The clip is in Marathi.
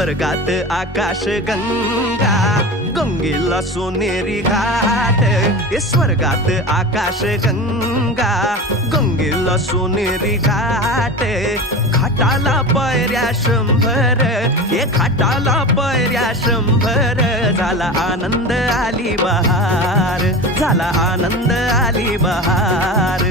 स्वर्गात आकाश गंगा, गंगेला सोनेरी घाट. स्वर्गात आकाश गंगा, गंगेला सोनेरी घाट. घाटाला पायऱ्या 100, घाटाला पायऱ्या 100. झाला आनंद आली बहार, झाला आनंद आली बहार.